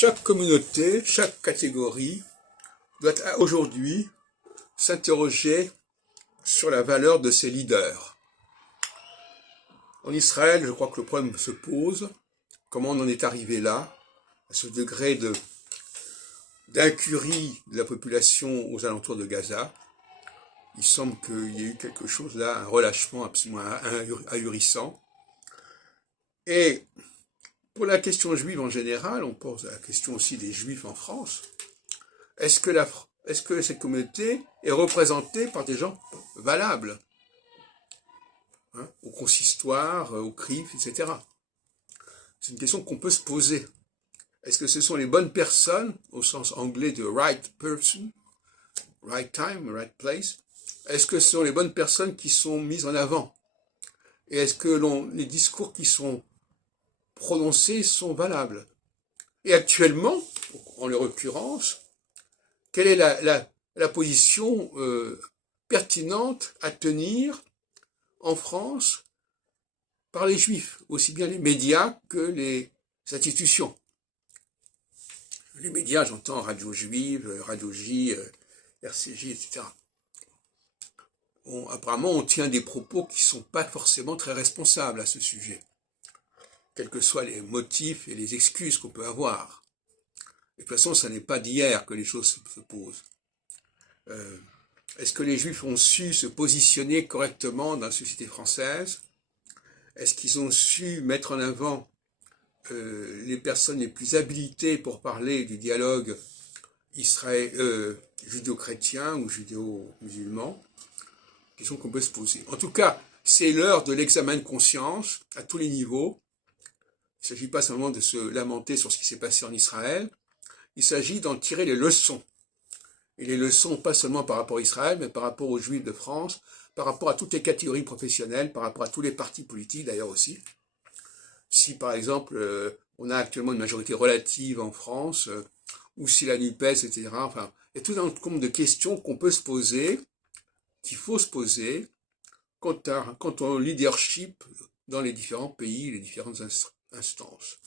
Chaque communauté, chaque catégorie doit aujourd'hui s'interroger sur la valeur de ses leaders. En Israël, je crois que le problème se pose. Comment on en est arrivé là, à ce degré d'incurie de la population aux alentours de Gaza. Il semble qu'il y ait eu quelque chose là, un relâchement absolument ahurissant. Et pour la question juive en général, on pose la question aussi des juifs en France. Est-ce que cette communauté est représentée par des gens valables, au consistoire, au CRIF, etc. C'est une question qu'on peut se poser. Est-ce que ce sont les bonnes personnes, au sens anglais de right person, right time, right place? Est-ce que ce sont les bonnes personnes qui sont mises en avant? Et est-ce que les discours qui sont prononcés sont valables? Et actuellement, en l'occurrence, quelle est la position pertinente à tenir en France par les juifs, aussi bien les médias que les institutions? Les médias, j'entends Radio Juive, Radio J, RCJ, etc. Apparemment, on tient des propos qui ne sont pas forcément très responsables à ce sujet, quels que soient les motifs et les excuses qu'on peut avoir. De toute façon, ce n'est pas d'hier que les choses se posent. Est-ce que les Juifs ont su se positionner correctement dans la société française? Est-ce qu'ils ont su mettre en avant les personnes les plus habilitées pour parler du dialogue judéo-chrétien ou judéo-musulman? Question qu'on peut se poser. En tout cas, c'est l'heure de l'examen de conscience à tous les niveaux. Il ne s'agit pas seulement de se lamenter sur ce qui s'est passé en Israël, il s'agit d'en tirer les leçons. Et les leçons, pas seulement par rapport à Israël, mais par rapport aux Juifs de France, par rapport à toutes les catégories professionnelles, par rapport à tous les partis politiques d'ailleurs aussi. Si par exemple, on a actuellement une majorité relative en France, ou si la NUPES, etc. Enfin, il y a tout un nombre de questions qu'on peut se poser, qu'il faut se poser, quant au leadership dans les différents pays, les différentes instances.